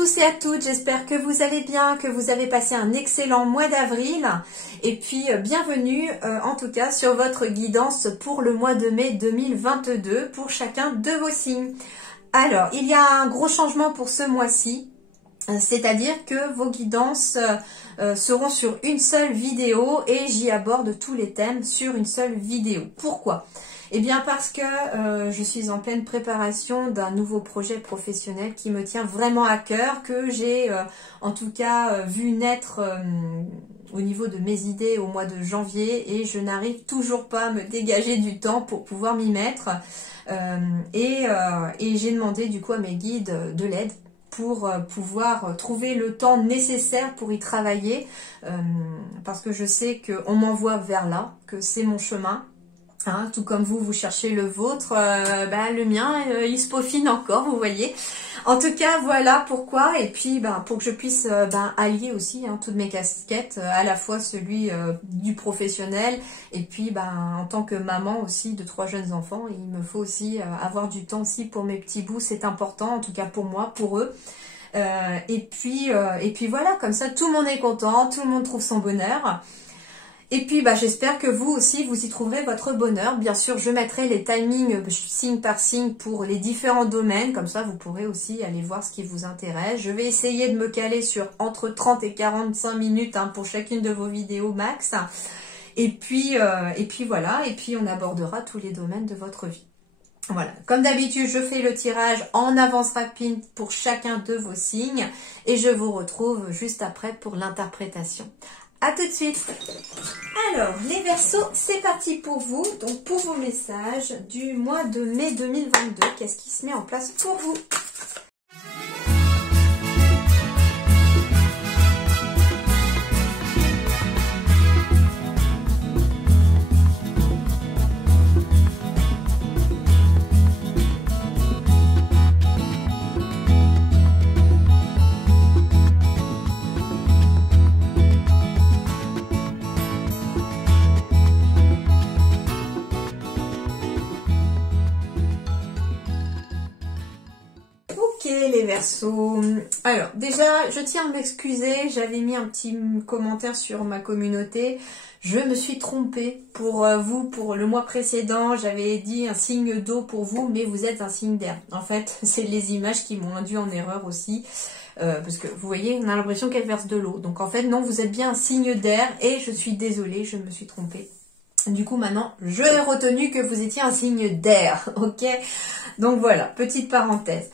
tous et à toutes, j'espère que vous allez bien, que vous avez passé un excellent mois d'avril et puis bienvenue en tout cas sur votre guidance pour le mois de mai 2022 pour chacun de vos signes. Alors, il y a un gros changement pour ce mois-ci, c'est-à-dire que vos guidances seront sur une seule vidéo et j'y aborde tous les thèmes sur une seule vidéo. Pourquoi ? Eh bien parce que je suis en pleine préparation d'un nouveau projet professionnel qui me tient vraiment à cœur, que j'ai en tout cas vu naître au niveau de mes idées au mois de janvier et je n'arrive toujours pas à me dégager du temps pour pouvoir m'y mettre. Et j'ai demandé du coup à mes guides de l'aide pour pouvoir trouver le temps nécessaire pour y travailler parce que je sais qu'on m'envoie vers là, que c'est mon chemin. Hein, tout comme vous cherchez le vôtre, le mien, il se peaufine encore, vous voyez. En tout cas, voilà pourquoi. Et puis, pour que je puisse allier aussi toutes mes casquettes, à la fois celui du professionnel et puis en tant que maman aussi de 3 jeunes enfants, il me faut aussi avoir du temps aussi pour mes petits bouts. C'est important, en tout cas pour moi, pour eux. Et puis voilà, comme ça, tout le monde est content, tout le monde trouve son bonheur. Et puis j'espère que vous aussi vous y trouverez votre bonheur. Bien sûr, je mettrai les timings signe par signe pour les différents domaines, comme ça vous pourrez aussi aller voir ce qui vous intéresse. Je vais essayer de me caler sur entre 30 et 45 minutes pour chacune de vos vidéos max. Et puis voilà, et puis on abordera tous les domaines de votre vie. Voilà, comme d'habitude, je fais le tirage en avance rapide pour chacun de vos signes et je vous retrouve juste après pour l'interprétation. A tout de suite. Alors, les Verseaux, c'est parti pour vous. Donc, pour vos messages du mois de mai 2022, qu'est-ce qui se met en place pour vous ? Les Verseaux. Alors déjà, je tiens à m'excuser, j'avais mis un petit commentaire sur ma communauté. Je me suis trompée pour vous, pour le mois précédent, j'avais dit un signe d'eau pour vous, mais vous êtes un signe d'air. En fait, c'est les images qui m'ont induit en erreur aussi, parce que vous voyez, on a l'impression qu'elle verse de l'eau. Donc en fait, non, vous êtes bien un signe d'air et je suis désolée, je me suis trompée. Du coup, maintenant, je l'ai retenu que vous étiez un signe d'air, ok? Donc voilà, petite parenthèse.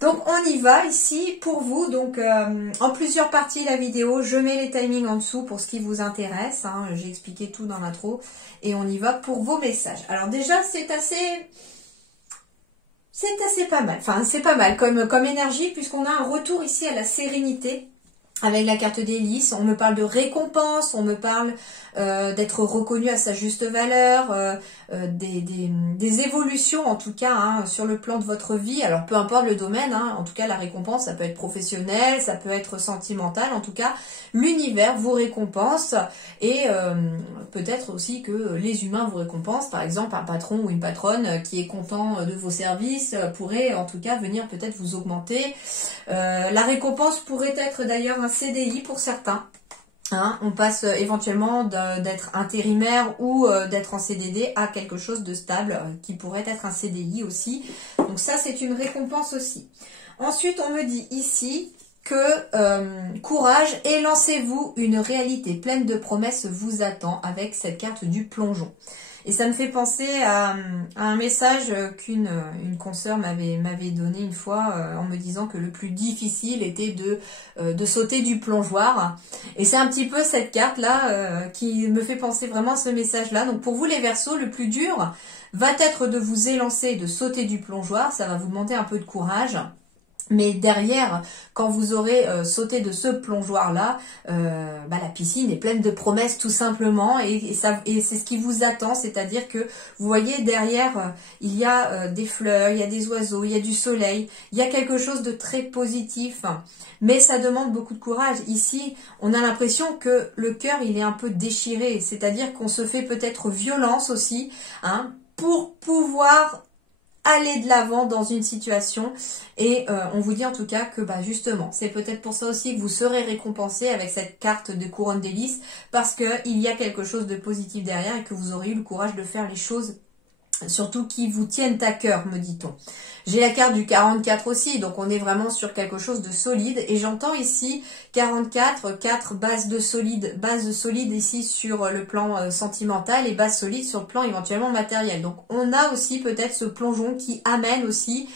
Donc on y va ici pour vous, donc en plusieurs parties la vidéo, je mets les timings en dessous pour ce qui vous intéresse, j'ai expliqué tout dans l'intro, et on y va pour vos messages. Alors déjà c'est assez pas mal, enfin c'est pas mal comme énergie puisqu'on a un retour ici à la sérénité. Avec la carte des lys, on me parle de récompense, on me parle d'être reconnu à sa juste valeur, des évolutions en tout cas sur le plan de votre vie. Alors peu importe le domaine, en tout cas la récompense, ça peut être professionnel, ça peut être sentimental. En tout cas, l'univers vous récompense et peut-être aussi que les humains vous récompensent. Par exemple, un patron ou une patronne qui est content de vos services pourrait en tout cas venir peut-être vous augmenter. La récompense pourrait être d'ailleurs un CDI pour certains. On passe éventuellement d'être intérimaire ou d'être en CDD à quelque chose de stable qui pourrait être un CDI aussi. Donc ça, c'est une récompense aussi. Ensuite, on me dit ici que courage et lancez-vous, une réalité pleine de promesses vous attend avec cette carte du plongeon. Et ça me fait penser à un message qu'une consoeur m'avait donné une fois en me disant que le plus difficile était de sauter du plongeoir. Et c'est un petit peu cette carte-là qui me fait penser vraiment à ce message-là. Donc pour vous les Verseaux, le plus dur va être de vous élancer, de sauter du plongeoir. Ça va vous demander un peu de courage. Mais derrière, quand vous aurez sauté de ce plongeoir-là, la piscine est pleine de promesses tout simplement et c'est ce qui vous attend, c'est-à-dire que vous voyez derrière, il y a des fleurs, il y a des oiseaux, il y a du soleil, il y a quelque chose de très positif, mais ça demande beaucoup de courage. Ici, on a l'impression que le cœur, il est un peu déchiré, c'est-à-dire qu'on se fait peut-être violence aussi, pour pouvoir aller de l'avant dans une situation et on vous dit en tout cas que justement c'est peut-être pour ça aussi que vous serez récompensé avec cette carte de couronne d'hélice parce que il y a quelque chose de positif derrière et que vous aurez eu le courage de faire les choses surtout qui vous tiennent à cœur, me dit-on. J'ai la carte du 44 aussi, donc on est vraiment sur quelque chose de solide. Et j'entends ici 44, 4 bases solides ici sur le plan sentimental et bases solides sur le plan éventuellement matériel. Donc on a aussi peut-être ce plongeon qui amène aussi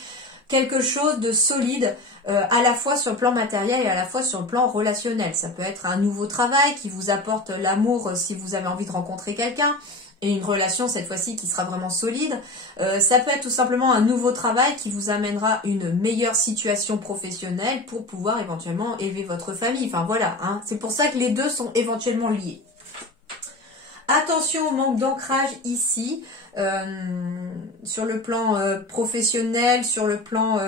quelque chose de solide à la fois sur le plan matériel et à la fois sur le plan relationnel. Ça peut être un nouveau travail qui vous apporte l'amour si vous avez envie de rencontrer quelqu'un. Et une relation cette fois-ci qui sera vraiment solide. Ça peut être tout simplement un nouveau travail qui vous amènera une meilleure situation professionnelle pour pouvoir éventuellement élever votre famille. Enfin voilà, hein. C'est pour ça que les deux sont éventuellement liés. Attention au manque d'ancrage ici, sur le plan professionnel, sur le plan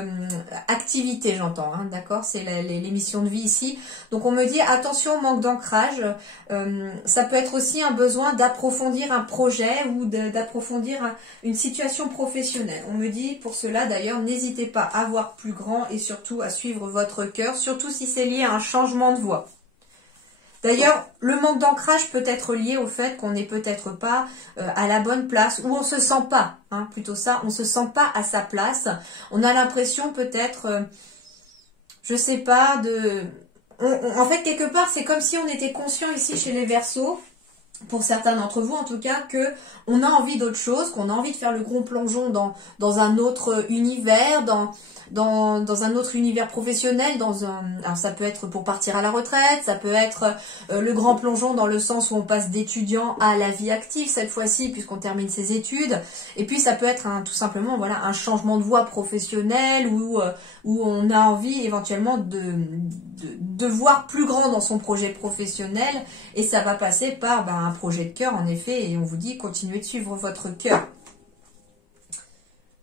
activité, j'entends, hein, d'accord, c'est les missions de vie ici. Donc on me dit attention au manque d'ancrage, ça peut être aussi un besoin d'approfondir un projet ou d'approfondir une situation professionnelle. On me dit pour cela d'ailleurs, n'hésitez pas à voir plus grand et surtout à suivre votre cœur, surtout si c'est lié à un changement de voie. D'ailleurs, le manque d'ancrage peut être lié au fait qu'on n'est peut-être pas à la bonne place, ou on se sent pas, hein, plutôt ça, on se sent pas à sa place. On a l'impression peut-être, je sais pas, en fait, quelque part, c'est comme si on était conscient ici chez les Verseaux, pour certains d'entre vous en tout cas, que on a envie d'autre chose, qu'on a envie de faire le gros plongeon dans un autre univers, dans un autre univers professionnel, alors ça peut être pour partir à la retraite, ça peut être le grand plongeon dans le sens où on passe d'étudiant à la vie active cette fois-ci puisqu'on termine ses études, et puis ça peut être tout simplement voilà un changement de voie professionnelle où on a envie éventuellement de voir plus grand dans son projet professionnel, et ça va passer par un projet de cœur en effet, et on vous dit continuez de suivre votre cœur.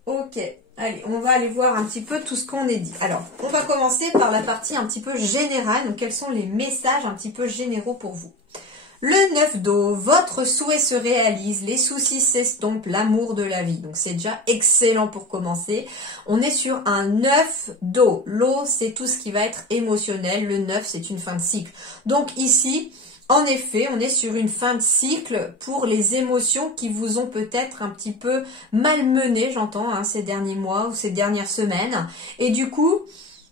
Ok. Allez, on va aller voir un petit peu tout ce qu'on est dit. Alors, on va commencer par la partie un petit peu générale. Donc, quels sont les messages un petit peu généraux pour vous? Le 9 d'eau, votre souhait se réalise, les soucis s'estompent, l'amour de la vie. Donc, c'est déjà excellent pour commencer. On est sur un 9 d'eau. L'eau, c'est tout ce qui va être émotionnel. Le 9, c'est une fin de cycle. Donc, ici... En effet, on est sur une fin de cycle pour les émotions qui vous ont peut-être un petit peu malmené, j'entends, hein, ces derniers mois ou ces dernières semaines. Et du coup,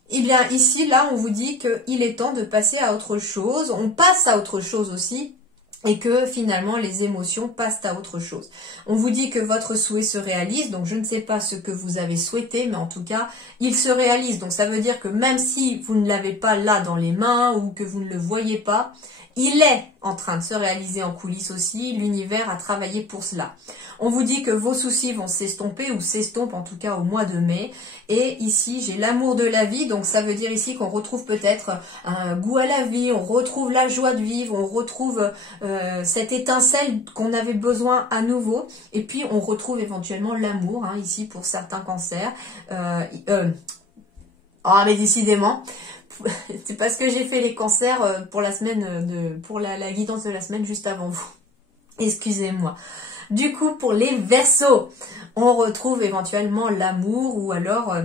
eh bien ici, là, on vous dit qu'il est temps de passer à autre chose. On passe à autre chose aussi. Et que finalement les émotions passent à autre chose. On vous dit que votre souhait se réalise, donc je ne sais pas ce que vous avez souhaité, mais en tout cas, il se réalise. Donc ça veut dire que même si vous ne l'avez pas là dans les mains ou que vous ne le voyez pas, il est en train de se réaliser en coulisses aussi, l'univers a travaillé pour cela. On vous dit que vos soucis vont s'estomper ou s'estompent en tout cas au mois de mai. Et ici, j'ai l'amour de la vie, donc ça veut dire ici qu'on retrouve peut-être un goût à la vie, on retrouve la joie de vivre, on retrouve cette étincelle qu'on avait besoin à nouveau. Et puis, on retrouve éventuellement l'amour, hein, ici pour certains cancers. Mais décidément... C'est parce que j'ai fait les cancers pour la semaine pour la guidance de la semaine juste avant vous. Excusez-moi. Du coup, pour les Verseaux, on retrouve éventuellement l'amour ou alors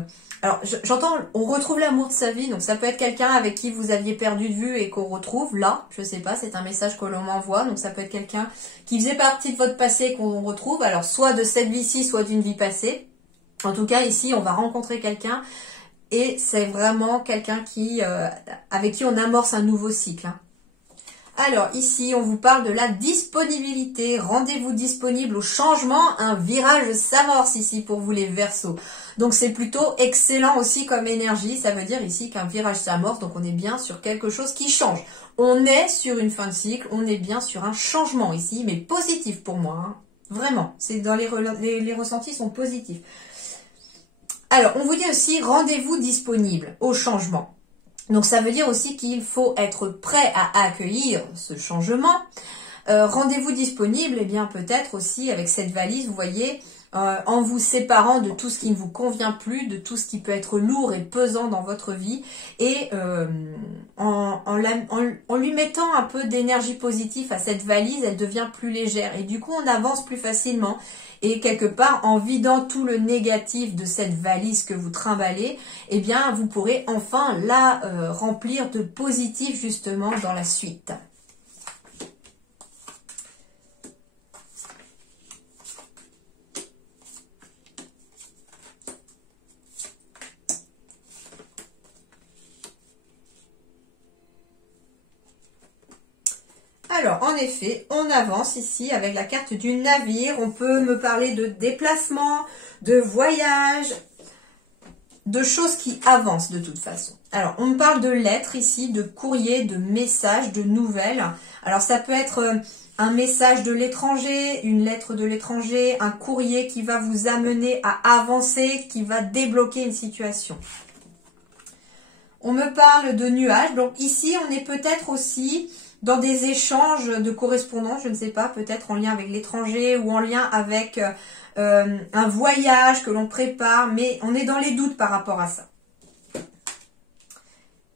j'entends, on retrouve l'amour de sa vie. Donc ça peut être quelqu'un avec qui vous aviez perdu de vue et qu'on retrouve là. Je sais pas, c'est un message que l'on m'envoie. Donc ça peut être quelqu'un qui faisait partie de votre passé qu'on retrouve. Alors soit de cette vie-ci, soit d'une vie passée. En tout cas, ici, on va rencontrer quelqu'un. Et c'est vraiment quelqu'un avec qui on amorce un nouveau cycle. Hein. Alors ici, on vous parle de la disponibilité. Rendez-vous disponible au changement. Un virage s'amorce ici pour vous les Verseaux. Donc c'est plutôt excellent aussi comme énergie. Ça veut dire ici qu'un virage s'amorce. Donc on est bien sur quelque chose qui change. On est sur une fin de cycle. On est bien sur un changement ici, mais positif pour moi. Hein. Vraiment, c'est dans les ressentis sont positifs. Alors, on vous dit aussi rendez-vous disponible au changement. Donc, ça veut dire aussi qu'il faut être prêt à accueillir ce changement. Rendez-vous disponible, eh bien peut-être aussi avec cette valise, vous voyez, en vous séparant de tout ce qui ne vous convient plus, de tout ce qui peut être lourd et pesant dans votre vie, et en lui mettant un peu d'énergie positive à cette valise, elle devient plus légère et du coup on avance plus facilement. Et quelque part, en vidant tout le négatif de cette valise que vous trimballez, eh bien vous pourrez enfin la remplir de positif justement dans la suite. Alors, en effet, on avance ici avec la carte du navire. On peut me parler de déplacement, de voyage, de choses qui avancent de toute façon. Alors, on me parle de lettres ici, de courrier, de messages, de nouvelles. Alors, ça peut être un message de l'étranger, une lettre de l'étranger, un courrier qui va vous amener à avancer, qui va débloquer une situation. On me parle de nuages. Donc, ici, on est peut-être aussi dans des échanges de correspondance, je ne sais pas, peut-être en lien avec l'étranger ou en lien avec un voyage que l'on prépare, mais on est dans les doutes par rapport à ça.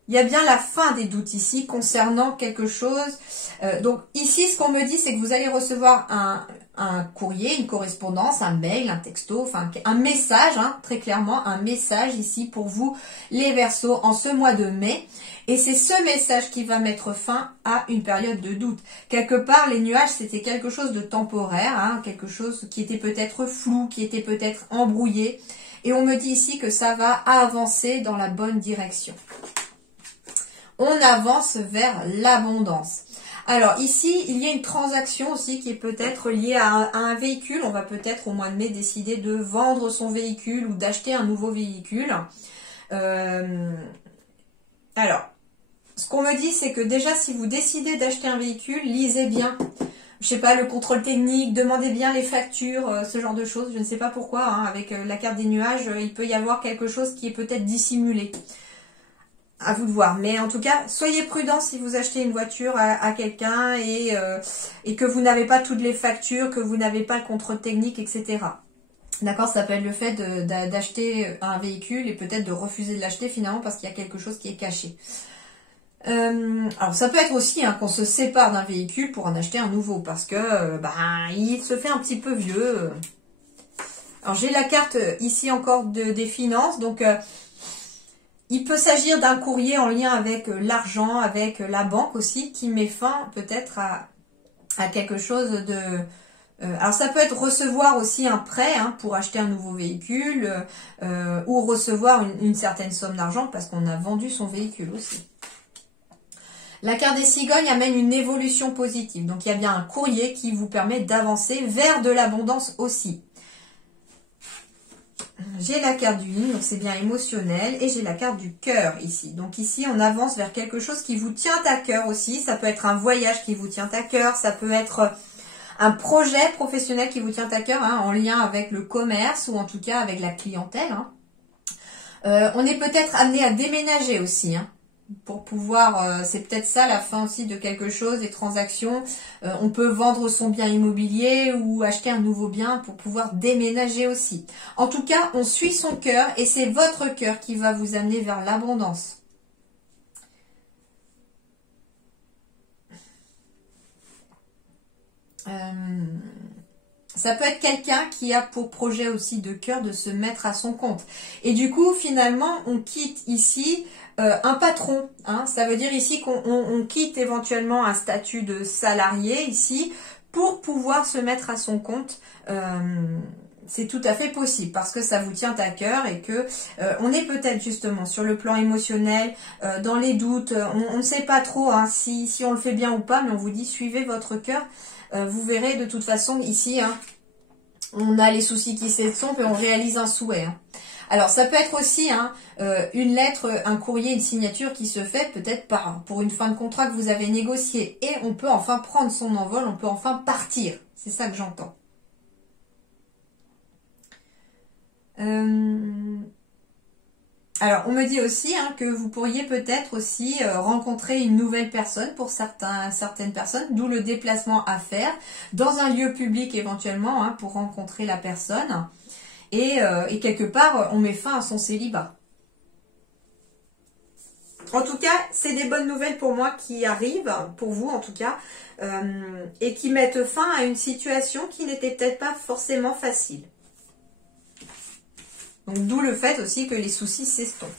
Il y a bien la fin des doutes ici concernant quelque chose. Donc ici, ce qu'on me dit, c'est que vous allez recevoir un courrier, une correspondance, un mail, un texto, enfin un message, hein, très clairement, un message ici pour vous, les Verseaux, en ce mois de mai. Et c'est ce message qui va mettre fin à une période de doute. Quelque part, les nuages, c'était quelque chose de temporaire, hein, quelque chose qui était peut-être flou, qui était peut-être embrouillé. Et on me dit ici que ça va avancer dans la bonne direction. On avance vers l'abondance. Alors ici, il y a une transaction aussi qui est peut-être liée à un véhicule. On va peut-être au mois de mai décider de vendre son véhicule ou d'acheter un nouveau véhicule. Alors, ce qu'on me dit, c'est que déjà, si vous décidez d'acheter un véhicule, lisez bien. Je sais pas, le contrôle technique, demandez bien les factures, ce genre de choses. Je ne sais pas pourquoi, hein, avec la carte des nuages, il peut y avoir quelque chose qui est peut-être dissimulé. À vous de voir. Mais en tout cas, soyez prudents si vous achetez une voiture à quelqu'un et que vous n'avez pas toutes les factures, que vous n'avez pas le contrôle technique, etc. D'accord, ça peut être le fait d'acheter un véhicule et peut-être de refuser de l'acheter finalement parce qu'il y a quelque chose qui est caché. Alors ça peut être aussi hein, qu'on se sépare d'un véhicule pour en acheter un nouveau parce que il se fait un petit peu vieux. Alors j'ai la carte ici encore des finances, donc il peut s'agir d'un courrier en lien avec l'argent, avec la banque aussi, qui met fin peut-être à quelque chose de... alors ça peut être recevoir aussi un prêt hein, pour acheter un nouveau véhicule ou recevoir une certaine somme d'argent parce qu'on a vendu son véhicule aussi. La carte des cigognes amène une évolution positive. Donc il y a bien un courrier qui vous permet d'avancer vers de l'abondance aussi. J'ai la carte du yin, donc c'est bien émotionnel, et j'ai la carte du cœur ici. Donc ici, on avance vers quelque chose qui vous tient à cœur aussi. Ça peut être un voyage qui vous tient à cœur, ça peut être un projet professionnel qui vous tient à cœur, hein, en lien avec le commerce ou en tout cas avec la clientèle. Hein. On est peut-être amené à déménager aussi, hein. Pour pouvoir, c'est peut-être ça la fin aussi de quelque chose, des transactions. On peut vendre son bien immobilier ou acheter un nouveau bien pour pouvoir déménager aussi. En tout cas, on suit son cœur et c'est votre cœur qui va vous amener vers l'abondance. Ça peut être quelqu'un qui a pour projet aussi de cœur de se mettre à son compte. Et du coup, finalement, on quitte ici un patron. Hein. Ça veut dire ici qu'on quitte éventuellement un statut de salarié ici pour pouvoir se mettre à son compte. C'est tout à fait possible parce que ça vous tient à cœur et que on est peut-être justement sur le plan émotionnel, dans les doutes. On ne sait pas trop hein, si on le fait bien ou pas, mais on vous dit suivez votre cœur. Vous verrez de toute façon ici, hein, on a les soucis qui s'estompent et on réalise un souhait. Hein. Alors ça peut être aussi hein, une lettre, un courrier, une signature qui se fait peut-être pour une fin de contrat que vous avez négocié. Et on peut enfin prendre son envol, on peut enfin partir. C'est ça que j'entends. Alors, on me dit aussi que vous pourriez peut-être aussi rencontrer une nouvelle personne pour certaines personnes, d'où le déplacement à faire dans un lieu public éventuellement pour rencontrer la personne. Et quelque part, on met fin à son célibat. En tout cas, c'est des bonnes nouvelles pour moi qui arrivent, pour vous en tout cas, et qui mettent fin à une situation qui n'était peut-être pas forcément facile. Donc d'où le fait aussi que les soucis s'estompent.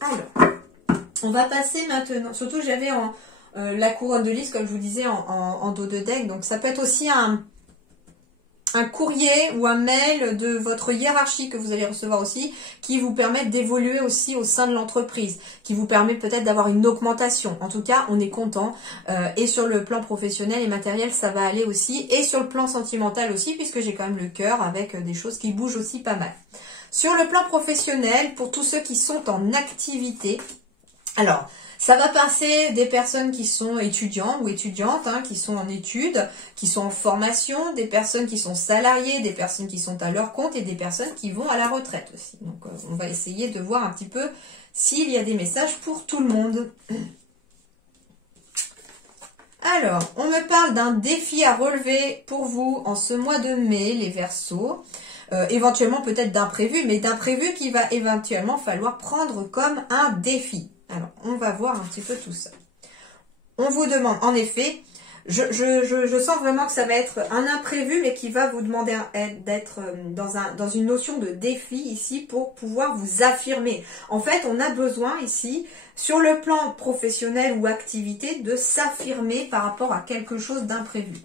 Alors, on va passer maintenant, surtout j'avais la couronne de lys, comme je vous disais, en dos de deck, donc ça peut être aussi un courrier ou un mail de votre hiérarchie que vous allez recevoir aussi, qui vous permettent d'évoluer aussi au sein de l'entreprise, qui vous permet peut-être d'avoir une augmentation. En tout cas, on est content. Et sur le plan professionnel et matériel, ça va aller aussi. Et sur le plan sentimental aussi, puisque j'ai quand même le cœur avec des choses qui bougent aussi pas mal. Sur le plan professionnel, pour tous ceux qui sont en activité, alors, ça va passer des personnes qui sont étudiants ou étudiantes, qui sont en études, qui sont en formation, des personnes qui sont salariées, des personnes qui sont à leur compte et des personnes qui vont à la retraite aussi. Donc, on va essayer de voir un petit peu s'il y a des messages pour tout le monde. Alors, on me parle d'un défi à relever pour vous en ce mois de mai, les Verseaux. Éventuellement peut-être d'imprévu, mais d'imprévu qu'il va éventuellement falloir prendre comme un défi. Alors, on va voir un petit peu tout ça. On vous demande, en effet, je sens vraiment que ça va être un imprévu, mais qui va vous demander d'être dans une notion de défi ici pour pouvoir vous affirmer. En fait, on a besoin ici, sur le plan professionnel ou activité, de s'affirmer par rapport à quelque chose d'imprévu.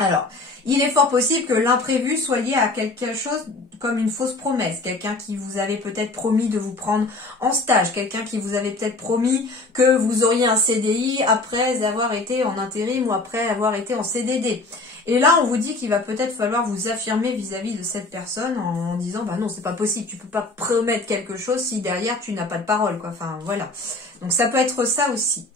Alors, il est fort possible que l'imprévu soit lié à quelque chose comme une fausse promesse, quelqu'un qui vous avait peut-être promis de vous prendre en stage, quelqu'un qui vous avait peut-être promis que vous auriez un CDI après avoir été en intérim ou après avoir été en CDD. Et là, on vous dit qu'il va peut-être falloir vous affirmer vis-à-vis de cette personne en disant « bah non, c'est pas possible, tu peux pas promettre quelque chose si derrière tu n'as pas de parole, quoi. » Enfin, voilà. Donc, ça peut être ça aussi.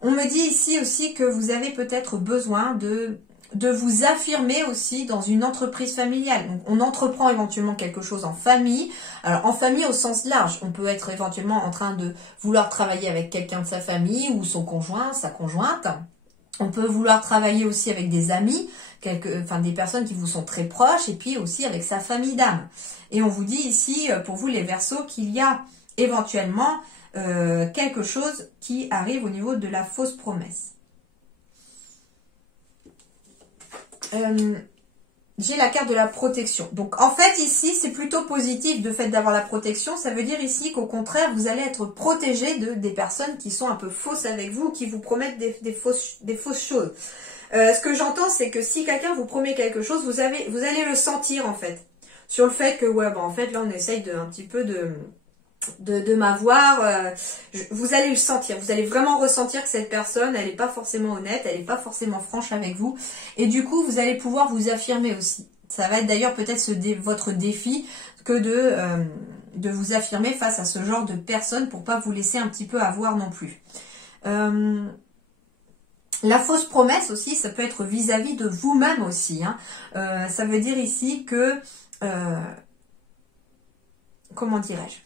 On me dit ici aussi que vous avez peut-être besoin de vous affirmer aussi dans une entreprise familiale. Donc, on entreprend éventuellement quelque chose en famille. Alors, en famille au sens large, on peut être éventuellement en train de vouloir travailler avec quelqu'un de sa famille ou son conjoint, sa conjointe. On peut vouloir travailler aussi avec des amis, des personnes qui vous sont très proches, et puis aussi avec sa famille d'âme. Et on vous dit ici, pour vous les Verseaux, qu'il y a éventuellement quelque chose qui arrive au niveau de la fausse promesse. J'ai la carte de la protection. Donc en fait ici c'est plutôt positif de fait d'avoir la protection. Ça veut dire ici qu'au contraire vous allez être protégé des personnes qui sont un peu fausses avec vous, qui vous promettent des fausses choses. Ce que j'entends c'est que si quelqu'un vous promet quelque chose, vous allez le sentir en fait. Sur le fait que en fait là on essaye un petit peu de m'avoir, vous allez le sentir, vous allez vraiment ressentir que cette personne, elle n'est pas forcément honnête, elle n'est pas forcément franche avec vous, et du coup vous allez pouvoir vous affirmer aussi. Ça va être d'ailleurs peut-être votre défi que de vous affirmer face à ce genre de personnes pour pas vous laisser un petit peu avoir non plus. La fausse promesse aussi, ça peut être vis-à-vis de vous-même aussi. Ça veut dire ici que, comment dirais-je ?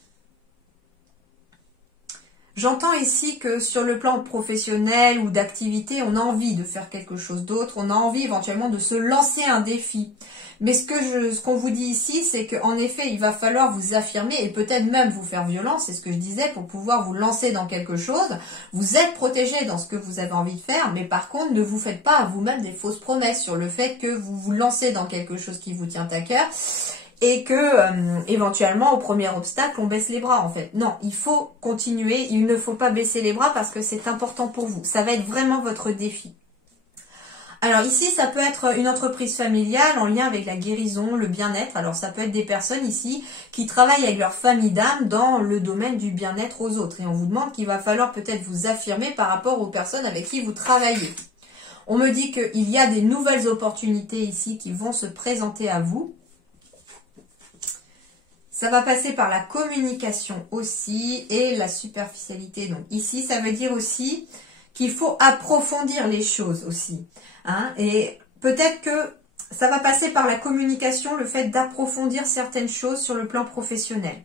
J'entends ici que sur le plan professionnel ou d'activité, on a envie de faire quelque chose d'autre, on a envie éventuellement de se lancer un défi. Mais ce qu'on vous dit ici, c'est qu'en effet, il va falloir vous affirmer et peut-être même vous faire violence, c'est ce que je disais, pour pouvoir vous lancer dans quelque chose. Vous êtes protégé dans ce que vous avez envie de faire, mais par contre, ne vous faites pas à vous-même des fausses promesses sur le fait que vous vous lancez dans quelque chose qui vous tient à cœur. Et que, éventuellement, au premier obstacle, on baisse les bras, en fait. Non, il faut continuer, il ne faut pas baisser les bras parce que c'est important pour vous. Ça va être vraiment votre défi. Alors ici, ça peut être une entreprise familiale en lien avec la guérison, le bien-être. Alors ça peut être des personnes ici qui travaillent avec leur famille d'âme dans le domaine du bien-être aux autres. Et on vous demande qu'il va falloir peut-être vous affirmer par rapport aux personnes avec qui vous travaillez. On me dit qu'il y a des nouvelles opportunités ici qui vont se présenter à vous. Ça va passer par la communication aussi et la superficialité. Donc ici, ça veut dire aussi qu'il faut approfondir les choses aussi. Et peut-être que ça va passer par la communication, le fait d'approfondir certaines choses sur le plan professionnel.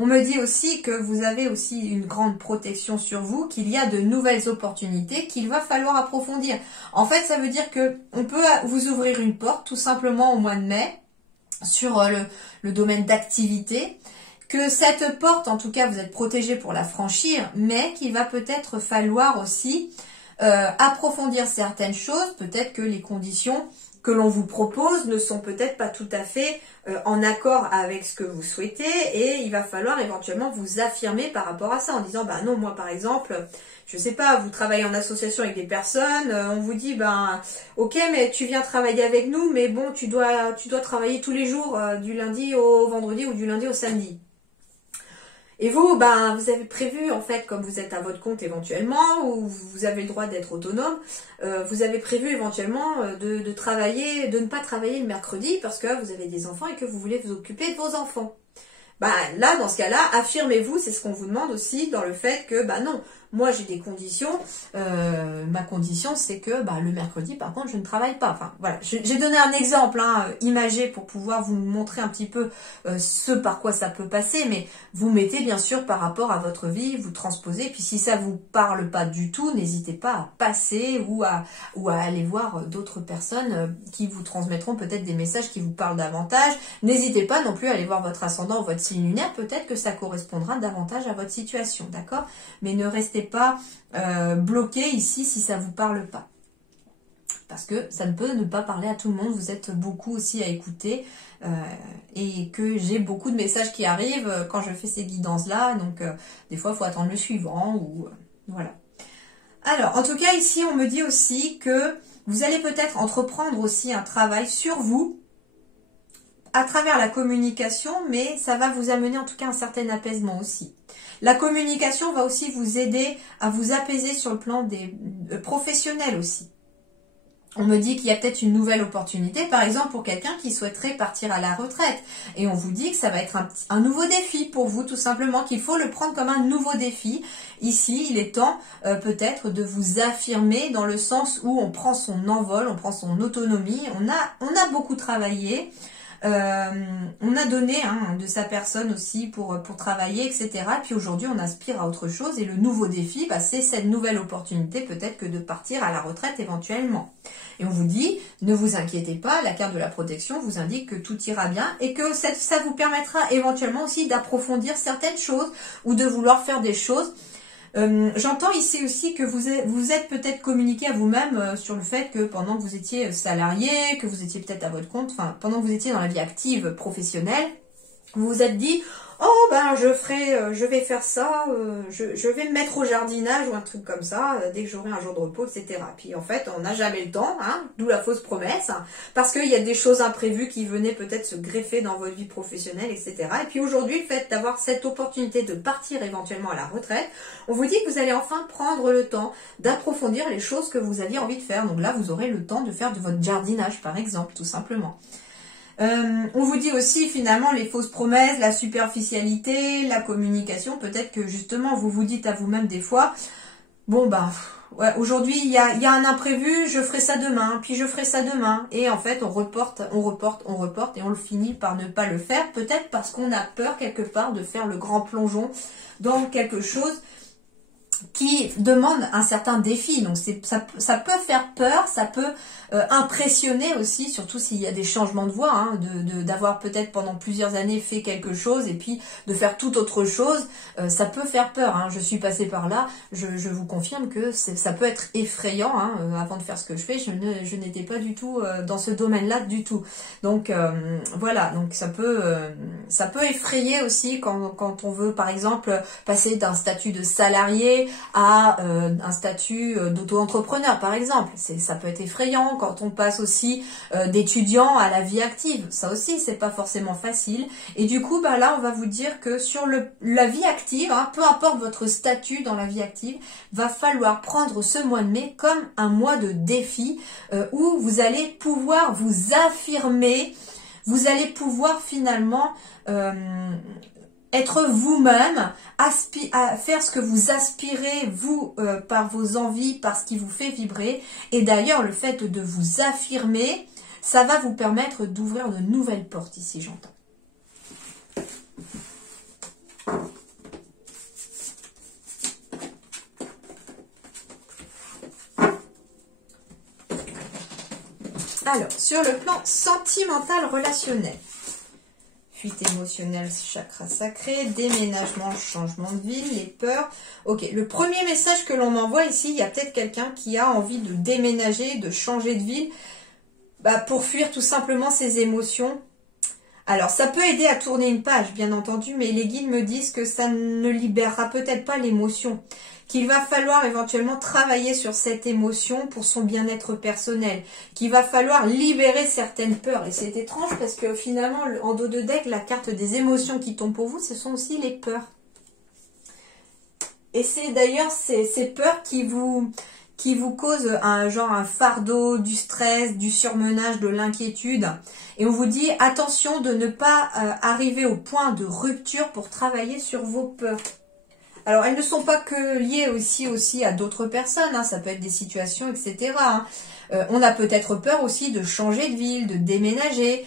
On me dit aussi que vous avez aussi une grande protection sur vous, qu'il y a de nouvelles opportunités qu'il va falloir approfondir. En fait, ça veut dire que on peut vous ouvrir une porte tout simplement au mois de mai sur le domaine d'activité, que cette porte, en tout cas, vous êtes protégé pour la franchir, mais qu'il va peut-être falloir aussi approfondir certaines choses, peut-être que les conditions que l'on vous propose ne sont peut-être pas tout à fait en accord avec ce que vous souhaitez, et il va falloir éventuellement vous affirmer par rapport à ça en disant bah non, moi par exemple, je sais pas, vous travaillez en association avec des personnes, on vous dit ben ok, mais tu viens travailler avec nous, mais bon, tu dois travailler tous les jours du lundi au vendredi ou du lundi au samedi. Et vous, ben, vous avez prévu, en fait, comme vous êtes à votre compte éventuellement, ou vous avez le droit d'être autonome, vous avez prévu éventuellement de travailler, de ne pas travailler le mercredi parce que vous avez des enfants et que vous voulez vous occuper de vos enfants. Ben, là, dans ce cas-là, affirmez-vous, c'est ce qu'on vous demande aussi, dans le fait que, ben non, moi j'ai des conditions, ma condition c'est que le mercredi par contre je ne travaille pas. Enfin voilà, j'ai donné un exemple imagé pour pouvoir vous montrer un petit peu ce par quoi ça peut passer, mais vous mettez bien sûr par rapport à votre vie, vous transposez, et puis si ça vous parle pas du tout, n'hésitez pas à passer ou à aller voir d'autres personnes qui vous transmettront peut-être des messages qui vous parlent davantage. N'hésitez pas non plus à aller voir votre ascendant ou votre signe lunaire, peut-être que ça correspondra davantage à votre situation, d'accord? Mais ne restez pas bloqué ici si ça vous parle pas, parce que ça ne peut ne pas parler à tout le monde. Vous êtes beaucoup aussi à écouter et que j'ai beaucoup de messages qui arrivent quand je fais ces guidances là, donc des fois il faut attendre le suivant ou voilà. Alors en tout cas ici on me dit aussi que vous allez peut-être entreprendre aussi un travail sur vous à travers la communication, mais ça va vous amener en tout cas un certain apaisement aussi. La communication va aussi vous aider à vous apaiser sur le plan des professionnels aussi. On me dit qu'il y a peut-être une nouvelle opportunité, par exemple pour quelqu'un qui souhaiterait partir à la retraite. Et on vous dit que ça va être un nouveau défi pour vous, tout simplement, qu'il faut le prendre comme un nouveau défi. Ici, il est temps peut-être de vous affirmer dans le sens où on prend son envol, on prend son autonomie. On a beaucoup travaillé. On a donné de sa personne aussi pour travailler, etc. Puis aujourd'hui, on aspire à autre chose. Et le nouveau défi, c'est cette nouvelle opportunité, peut-être que de partir à la retraite éventuellement. Et on vous dit, ne vous inquiétez pas, la carte de la protection vous indique que tout ira bien et que ça vous permettra éventuellement aussi d'approfondir certaines choses ou de vouloir faire des choses. J'entends ici aussi que vous êtes peut-être communiqué à vous-même sur le fait que pendant que vous étiez salarié, que vous étiez peut-être à votre compte, enfin pendant que vous étiez dans la vie active professionnelle, vous vous êtes dit oh ben je vais faire ça, je vais me mettre au jardinage ou un truc comme ça dès que j'aurai un jour de repos, etc. Puis en fait on n'a jamais le temps, d'où la fausse promesse, parce qu'il y a des choses imprévues qui venaient peut-être se greffer dans votre vie professionnelle, etc. Et puis aujourd'hui, le fait d'avoir cette opportunité de partir éventuellement à la retraite, on vous dit que vous allez enfin prendre le temps d'approfondir les choses que vous aviez envie de faire. Donc là vous aurez le temps de faire de votre jardinage par exemple, tout simplement. On vous dit aussi finalement les fausses promesses, la superficialité, la communication. Peut-être que justement vous vous dites à vous-même des fois, bon ouais, aujourd'hui il y a un imprévu, je ferai ça demain, puis je ferai ça demain. Et en fait on reporte et on le finit par ne pas le faire. Peut-être parce qu'on a peur quelque part de faire le grand plongeon dans quelque chose qui demande un certain défi. Donc ça peut faire peur, ça peut impressionner aussi, surtout s'il y a des changements de voie, d'avoir peut-être pendant plusieurs années fait quelque chose et puis de faire tout autre chose, ça peut faire peur. Je suis passée par là, je vous confirme que ça peut être effrayant. Avant de faire ce que je fais, je n'étais pas du tout dans ce domaine-là du tout. Donc voilà, donc ça peut effrayer aussi quand on veut par exemple passer d'un statut de salarié à un statut d'auto-entrepreneur par exemple. Ça peut être effrayant quand on passe aussi d'étudiant à la vie active. Ça aussi c'est pas forcément facile. Et du coup là on va vous dire que sur la vie active, peu importe votre statut dans la vie active, va falloir prendre ce mois de mai comme un mois de défi où vous allez pouvoir vous affirmer, vous allez pouvoir finalement être vous-même, à faire ce que vous aspirez, vous, par vos envies, par ce qui vous fait vibrer. Et d'ailleurs, le fait de vous affirmer, ça va vous permettre d'ouvrir de nouvelles portes ici, j'entends. Alors, sur le plan sentimental relationnel, fuite émotionnelle, chakra sacré, déménagement, changement de ville, les peurs. Ok, le premier message que l'on m'envoie ici, il y a peut-être quelqu'un qui a envie de déménager, de changer de ville, pour fuir tout simplement ses émotions. Alors, ça peut aider à tourner une page, bien entendu, mais les guides me disent que ça ne libérera peut-être pas l'émotion, qu'il va falloir éventuellement travailler sur cette émotion pour son bien-être personnel, qu'il va falloir libérer certaines peurs. Et c'est étrange parce que finalement, en dos de deck, la carte des émotions qui tombe pour vous, ce sont aussi les peurs. Et c'est d'ailleurs ces peurs qui vous causent un fardeau, du stress, du surmenage, de l'inquiétude. Et on vous dit attention de ne pas arriver au point de rupture pour travailler sur vos peurs. Alors, elles ne sont pas que liées aussi à d'autres personnes, hein, ça peut être des situations, etc. Hein. On a peut-être peur aussi de changer de ville, de déménager,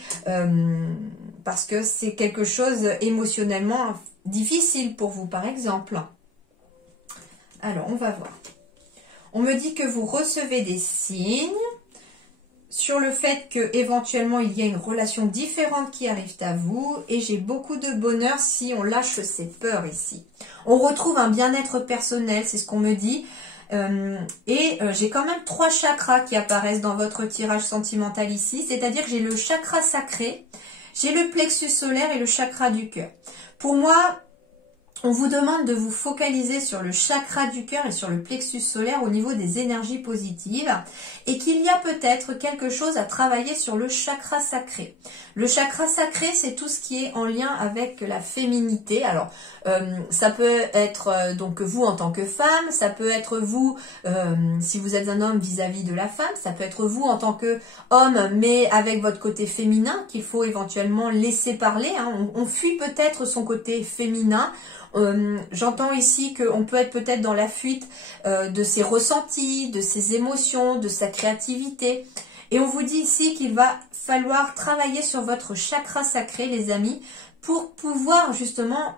parce que c'est quelque chose émotionnellement difficile pour vous, par exemple. Alors, on va voir. On me dit que vous recevez des signes sur le fait que éventuellement il y a une relation différente qui arrive à vous, et j'ai beaucoup de bonheur si on lâche ses peurs ici. On retrouve un bien-être personnel, c'est ce qu'on me dit, j'ai quand même 3 chakras qui apparaissent dans votre tirage sentimental ici, c'est-à-dire que j'ai le chakra sacré, j'ai le plexus solaire et le chakra du cœur. Pour moi, on vous demande de vous focaliser sur le chakra du cœur et sur le plexus solaire au niveau des énergies positives, et qu'il y a peut-être quelque chose à travailler sur le chakra sacré. Le chakra sacré, c'est tout ce qui est en lien avec la féminité. Alors, ça peut être donc vous en tant que femme, ça peut être vous, si vous êtes un homme vis-à-vis de la femme, ça peut être vous en tant que homme, mais avec votre côté féminin qu'il faut éventuellement laisser parler. Hein. On fuit peut-être son côté féminin. J'entends ici qu'on peut être peut-être dans la fuite de ses ressentis, de ses émotions, de sa créativité. Et on vous dit ici qu'il va falloir travailler sur votre chakra sacré, les amis, pour pouvoir justement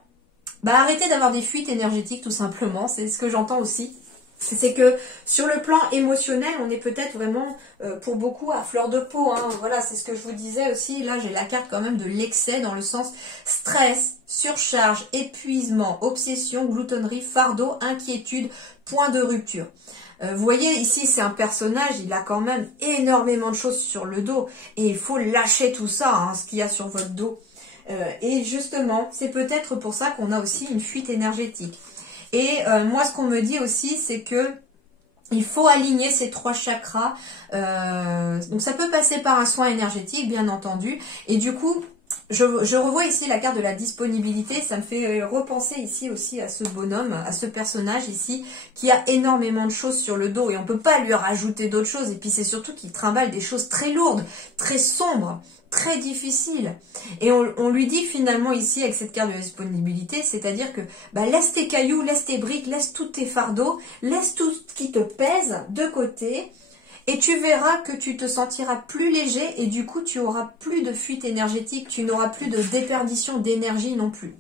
arrêter d'avoir des fuites énergétiques, tout simplement. C'est ce que j'entends aussi. C'est que sur le plan émotionnel, on est peut-être vraiment, pour beaucoup, à fleur de peau. Hein. Voilà, c'est ce que je vous disais aussi. Là, j'ai la carte quand même de l'excès dans le sens stress, surcharge, épuisement, obsession, gloutonnerie, fardeau, inquiétude, point de rupture. Vous voyez, ici, c'est un personnage, il a quand même énormément de choses sur le dos. Et il faut lâcher tout ça, hein, ce qu'il y a sur votre dos. Et justement, c'est peut-être pour ça qu'on a aussi une fuite énergétique. Et moi, ce qu'on me dit aussi, c'est que il faut aligner ces 3 chakras. Donc, ça peut passer par un soin énergétique, bien entendu. Et du coup, je revois ici la carte de la disponibilité. Ça me fait repenser ici aussi à ce bonhomme, à ce personnage ici, qui a énormément de choses sur le dos. Et on ne peut pas lui rajouter d'autres choses. Et puis, c'est surtout qu'il trimballe des choses très lourdes, très sombres, très difficile. Et on lui dit finalement ici avec cette carte de disponibilité, c'est-à-dire que laisse tes cailloux, laisse tes briques, laisse tous tes fardeaux, laisse tout ce qui te pèse de côté, et tu verras que tu te sentiras plus léger, et du coup tu auras plus de fuite énergétique, tu n'auras plus de déperdition d'énergie non plus.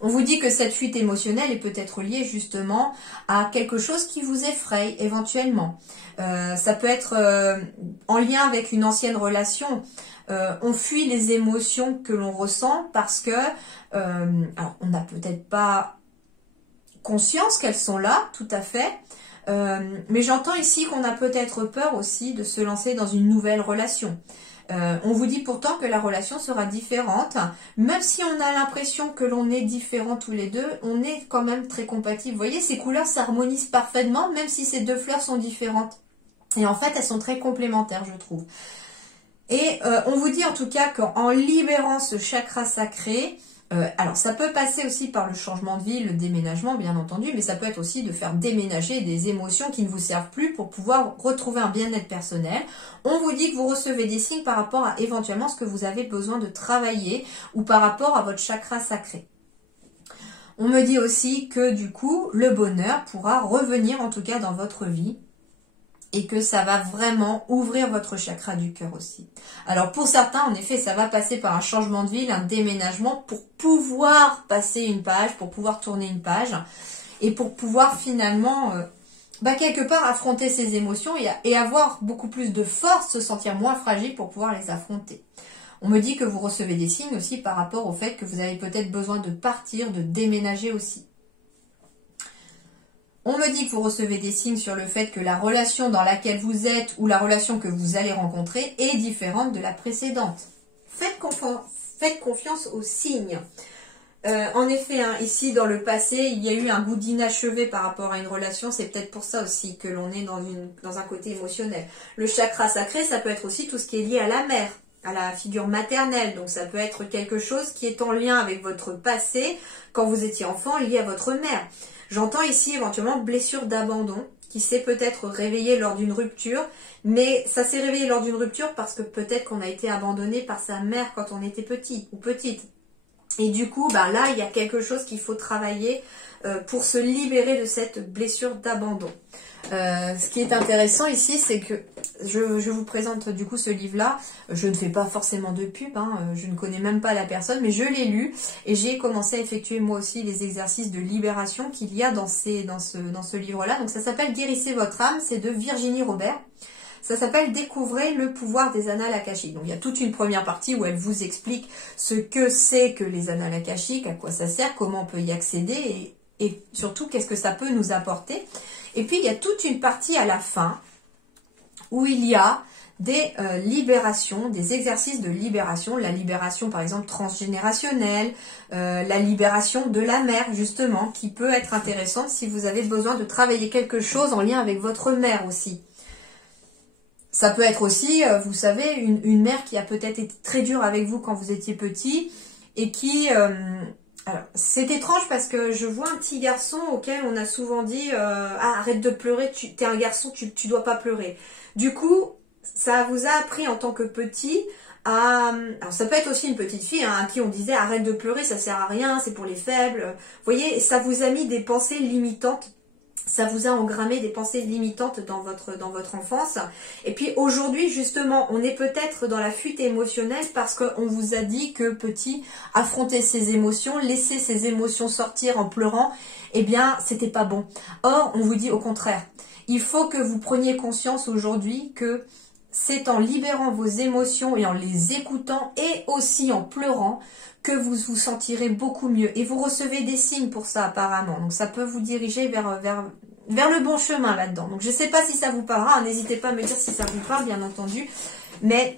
On vous dit que cette fuite émotionnelle est peut-être liée justement à quelque chose qui vous effraie éventuellement. Ça peut être en lien avec une ancienne relation. On fuit les émotions que l'on ressent parce que alors on n'a peut-être pas conscience qu'elles sont là, tout à fait. Mais j'entends ici qu'on a peut-être peur aussi de se lancer dans une nouvelle relation. On vous dit pourtant que la relation sera différente. Même si on a l'impression que l'on est différents tous les deux, on est quand même très compatibles. Vous voyez, ces couleurs s'harmonisent parfaitement, même si ces 2 fleurs sont différentes. Et en fait, elles sont très complémentaires, je trouve. Et on vous dit en tout cas qu'en libérant ce chakra sacré, alors ça peut passer aussi par le changement de vie, le déménagement bien entendu, mais ça peut être aussi de faire déménager des émotions qui ne vous servent plus pour pouvoir retrouver un bien-être personnel. On vous dit que vous recevez des signes par rapport à éventuellement ce que vous avez besoin de travailler ou par rapport à votre chakra sacré. On me dit aussi que du coup, le bonheur pourra revenir en tout cas dans votre vie et que ça va vraiment ouvrir votre chakra du cœur aussi. Alors pour certains, en effet, ça va passer par un changement de ville, un déménagement pour pouvoir passer une page, pour pouvoir tourner une page et pour pouvoir finalement, quelque part affronter ses émotions et avoir beaucoup plus de force, se sentir moins fragile pour pouvoir les affronter. On me dit que vous recevez des signes aussi par rapport au fait que vous avez peut-être besoin de partir, de déménager aussi. On me dit que vous recevez des signes sur le fait que la relation dans laquelle vous êtes ou la relation que vous allez rencontrer est différente de la précédente. Faites confiance aux signes. En effet, ici dans le passé, il y a eu un goût d'inachevé par rapport à une relation. C'est peut-être pour ça aussi que l'on est dans un côté émotionnel. Le chakra sacré, ça peut être aussi tout ce qui est lié à la mère, à la figure maternelle. Donc ça peut être quelque chose qui est en lien avec votre passé, quand vous étiez enfant, lié à votre mère. J'entends ici éventuellement blessure d'abandon qui s'est peut-être réveillée lors d'une rupture, mais ça s'est réveillé lors d'une rupture parce que peut-être qu'on a été abandonné par sa mère quand on était petit ou petite. Et du coup, là, il y a quelque chose qu'il faut travailler pour se libérer de cette blessure d'abandon. Ce qui est intéressant ici, c'est que je vous présente du coup ce livre-là. Je ne fais pas forcément de pub, je ne connais même pas la personne, mais je l'ai lu et j'ai commencé à effectuer moi aussi les exercices de libération qu'il y a dans ce livre-là. Donc ça s'appelle Guérissez votre âme, c'est de Virginie Robert. Ça s'appelle Découvrez le pouvoir des annales akashiques. Donc il y a toute une première partie où elle vous explique ce que c'est que les annales akashiques, à quoi ça sert, comment on peut y accéder et surtout qu'est-ce que ça peut nous apporter. Et puis il y a toute une partie à la fin où il y a des libérations, des exercices de libération, la libération par exemple transgénérationnelle, la libération de la mère justement, qui peut être intéressante si vous avez besoin de travailler quelque chose en lien avec votre mère aussi. Ça peut être aussi, vous savez, une mère qui a peut-être été très dure avec vous quand vous étiez petit et qui... alors, c'est étrange parce que je vois un petit garçon auquel on a souvent dit arrête de pleurer, t'es un garçon, tu dois pas pleurer. Du coup, ça vous a appris en tant que petit à... Alors ça peut être aussi une petite fille à qui on disait arrête de pleurer, ça sert à rien, c'est pour les faibles. Vous voyez, ça vous a mis des pensées limitantes. Ça vous a engrammé des pensées limitantes dans votre enfance. Et puis aujourd'hui, justement, on est peut-être dans la fuite émotionnelle parce qu'on vous a dit que petit, affronter ses émotions, laisser ses émotions sortir en pleurant, eh bien, c'était pas bon. Or, on vous dit au contraire. Il faut que vous preniez conscience aujourd'hui que c'est en libérant vos émotions et en les écoutant et aussi en pleurant que vous vous sentirez beaucoup mieux. Et vous recevez des signes pour ça apparemment. Donc ça peut vous diriger vers le bon chemin là-dedans. Donc je ne sais pas si ça vous parlera. N'hésitez pas à me dire si ça vous parle, bien entendu. Mais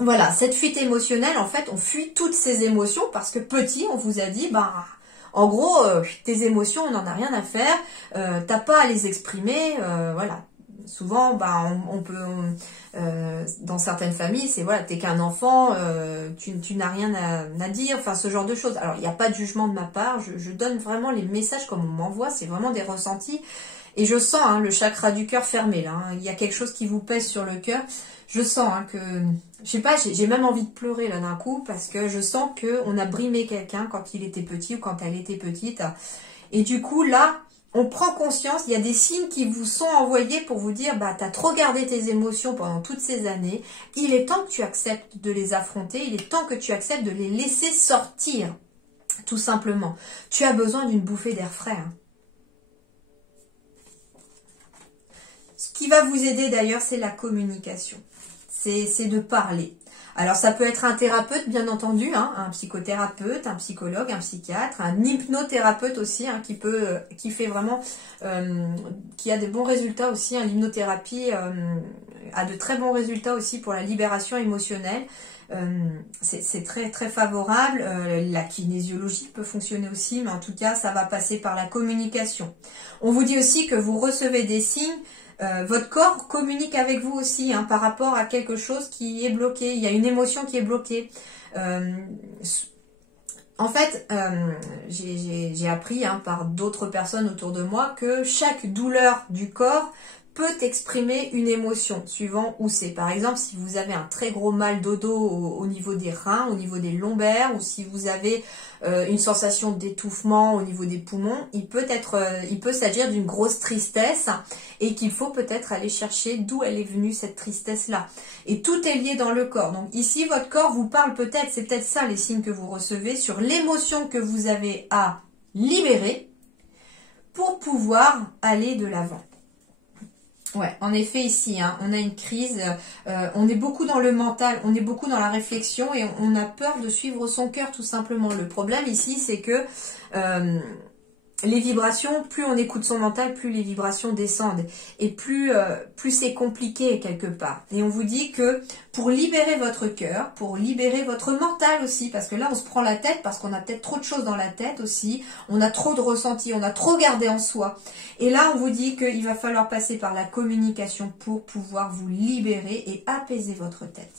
voilà, cette fuite émotionnelle, en fait, on fuit toutes ces émotions parce que petit, on vous a dit, en gros, tes émotions, on n'en a rien à faire. T'as pas à les exprimer. Voilà. Souvent, on peut, dans certaines familles, c'est voilà, t'es qu'un enfant, tu n'as rien à dire, enfin ce genre de choses. Alors il n'y a pas de jugement de ma part, je donne vraiment les messages comme on m'envoie, c'est vraiment des ressentis. Et je sens le chakra du cœur fermé là, il y a quelque chose qui vous pèse sur le cœur. Je sens que, je sais pas, j'ai même envie de pleurer là d'un coup parce que je sens que on a brimé quelqu'un quand il était petit ou quand elle était petite. Et du coup là, on prend conscience, il y a des signes qui vous sont envoyés pour vous dire, t'as trop gardé tes émotions pendant toutes ces années, il est temps que tu acceptes de les affronter, il est temps que tu acceptes de les laisser sortir, tout simplement. Tu as besoin d'une bouffée d'air frais. Ce qui va vous aider d'ailleurs, c'est la communication, c'est de parler. Alors ça peut être un thérapeute bien entendu, un psychothérapeute, un psychologue, un psychiatre, un hypnothérapeute aussi qui fait vraiment, qui a des bons résultats aussi. L'hypnothérapie a de très bons résultats aussi pour la libération émotionnelle. C'est très très favorable. La kinésiologie peut fonctionner aussi, mais en tout cas ça va passer par la communication. On vous dit aussi que vous recevez des signes. Votre corps communique avec vous aussi par rapport à quelque chose qui est bloqué. Il y a une émotion qui est bloquée. En fait, j'ai appris par d'autres personnes autour de moi que chaque douleur du corps peut exprimer une émotion, suivant où c'est. Par exemple, si vous avez un très gros mal de dos au niveau des reins, au niveau des lombaires, ou si vous avez une sensation d'étouffement au niveau des poumons, il peut s'agir d'une grosse tristesse et qu'il faut peut-être aller chercher d'où elle est venue cette tristesse-là. Et tout est lié dans le corps. Donc ici, votre corps vous parle peut-être, c'est peut-être ça les signes que vous recevez, sur l'émotion que vous avez à libérer pour pouvoir aller de l'avant. Ouais, en effet ici, hein, on a une crise, on est beaucoup dans le mental, on est beaucoup dans la réflexion et on a peur de suivre son cœur tout simplement. Le problème ici, c'est que les vibrations, plus on écoute son mental, plus les vibrations descendent et plus c'est compliqué quelque part. Et on vous dit que pour libérer votre cœur, pour libérer votre mental aussi, parce que là on se prend la tête, parce qu'on a peut-être trop de choses dans la tête aussi, on a trop de ressentis, on a trop gardé en soi. Et là on vous dit qu'il va falloir passer par la communication pour pouvoir vous libérer et apaiser votre tête.